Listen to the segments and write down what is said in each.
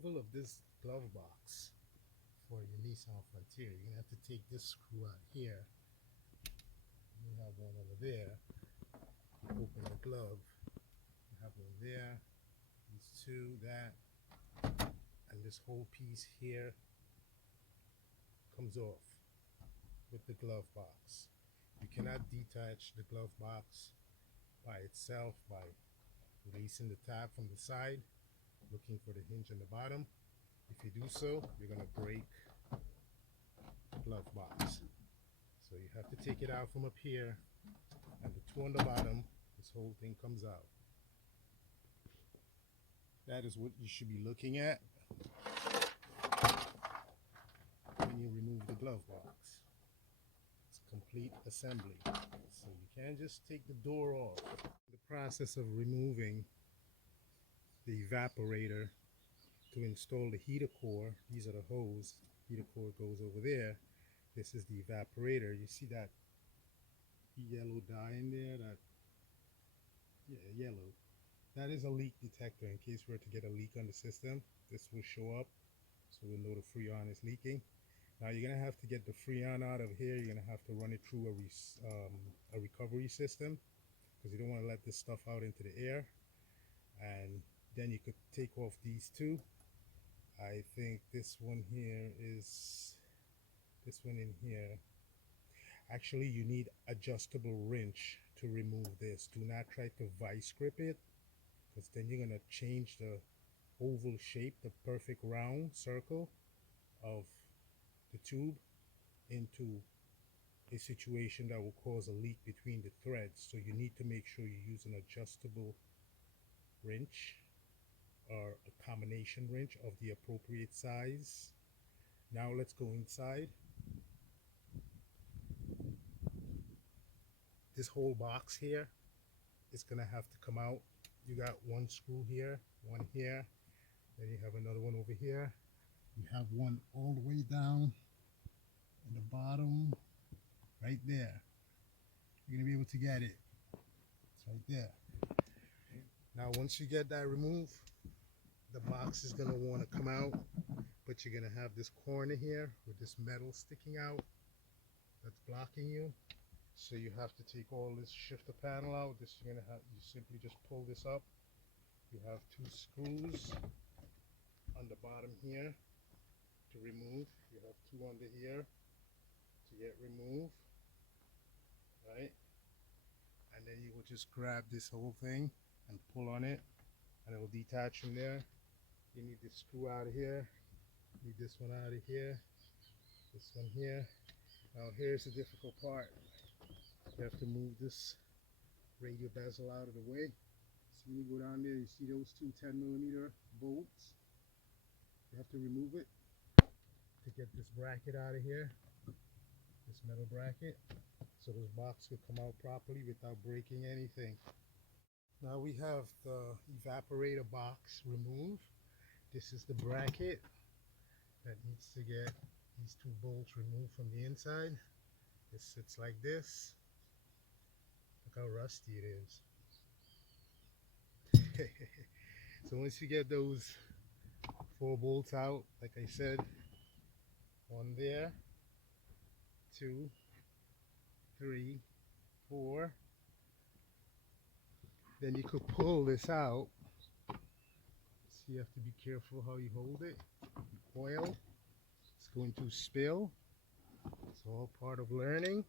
removal of this glove box for your Nissan Frontier, you're gonna have to take this screw out here. You have one over there. Open the glove. You have one there. These two, that, and this whole piece here comes off with the glove box. You cannot detach the glove box by itself by releasing the tab from the side, looking for the hinge on the bottom. If you do so, you're going to break the glove box. So you have to take it out from up here, and the two on the bottom, this whole thing comes out. That is what you should be looking at when you remove the glove box. It's complete assembly. So you can't just take the door off. The process of removing the evaporator to install the heater core, these are the hose. Heater core goes over there. This is the evaporator. You see that yellow dye in there? That, yeah, yellow. That is a leak detector. In case we were to get a leak on the system, this will show up, so we'll know the freon is leaking. Now you're gonna have to get the freon out of here. You're gonna have to run it through a recovery system, because you don't want to let this stuff out into the air. And then you could take off these two. I think this one here is this one in here. Actually, you need adjustable wrench to remove this. Do not try to vice grip it, because then you're going to change the oval shape, the perfect round circle of the tube, into a situation that will cause a leak between the threads. So you need to make sure you use an adjustable wrench or a combination wrench of the appropriate size. Now let's go inside. This whole box here is gonna have to come out. You got one screw here, one here, then you have another one over here. You have one all the way down in the bottom, right there. You're gonna be able to get it. It's right there. Now once you get that removed, the box is gonna wanna come out, but you're gonna have this corner here with this metal sticking out that's blocking you. So you have to take all this shifter panel out. This you're gonna have, you simply just pull this up. You have two screws on the bottom here to remove. You have two under here to get removed, right? And then you will just grab this whole thing and pull on it, and it will detach from there. You need this screw out of here. You need this one out of here. This one here. Now here's the difficult part. You have to move this radial bezel out of the way. So when you go down there, you see those two 10mm bolts. You have to remove it to get this bracket out of here, this metal bracket, so this box will come out properly without breaking anything. Now we have the evaporator box removed. This is the bracket that needs to get these two bolts removed from the inside. It sits like this. Look how rusty it is. So once you get those 4 bolts out, like I said, one there, 2, 3, 4. Then you could pull this out. So you have to be careful how you hold it. Oil, it's going to spill. It's all part of learning.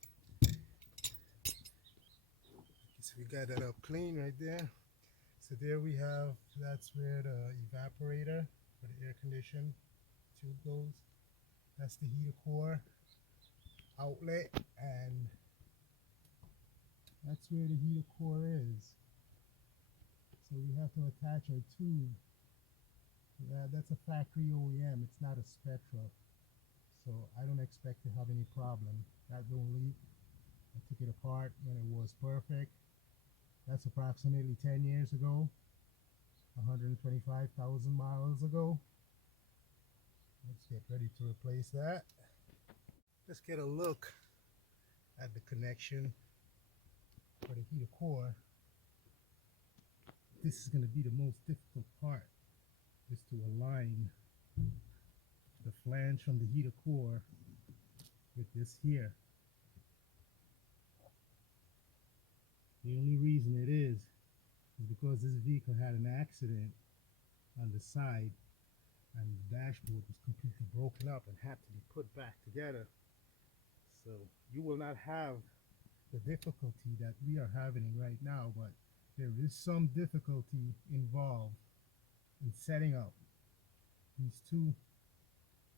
So we got that up clean right there. So there we have, that's where the evaporator for the air condition tube goes. That's the heater core outlet, and that's where the heater core is. So we have to attach our tube. That's a factory OEM, it's not a Spectra. So I don't expect to have any problem. That don't leak. I took it apart when it was perfect. That's approximately 10 years ago, 125,000 miles ago. Let's get ready to replace that. Let's get a look at the connection for the heater core. This is going to be the most difficult part, is to align the flange from the heater core with this here. The only reason it is because this vehicle had an accident on the side and the dashboard was completely broken up and had to be put back together. So you will not have the difficulty that we are having right now, but there is some difficulty involved in setting up these two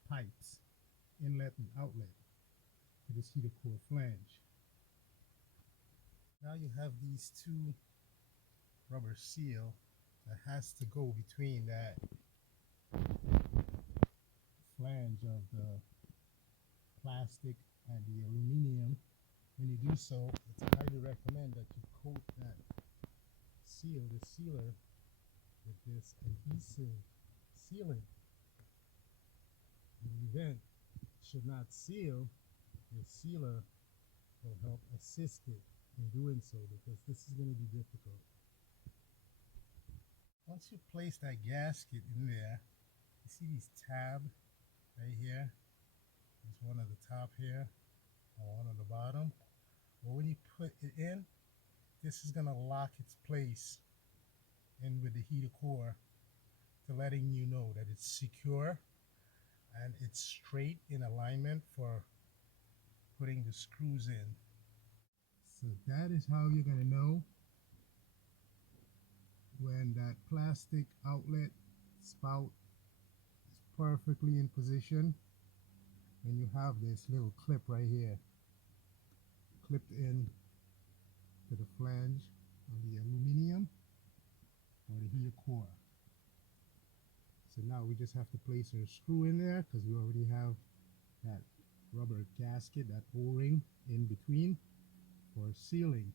pipes, inlet and outlet, to this heater core flange. Now you have these two rubber seal that has to go between that flange of the plastic and the aluminum. When you do so, it's highly recommend that you coat that seal, the sealer, with this adhesive sealant. In the event it should not seal, your sealer will help assist it in doing so, because this is going to be difficult. Once you place that gasket in there, you see these tabs right here. There's one at the top here and one on the bottom. Well, when you put it in, this is going to lock its place in with the heater core, to letting you know that it's secure and it's straight in alignment for putting the screws in. So that is how you're going to know when that plastic outlet spout is perfectly in position. When you have this little clip right here clipped in to the flange of the aluminum or the heater core. So now we just have to place our screw in there, because we already have that rubber gasket, that O-ring in between for sealing.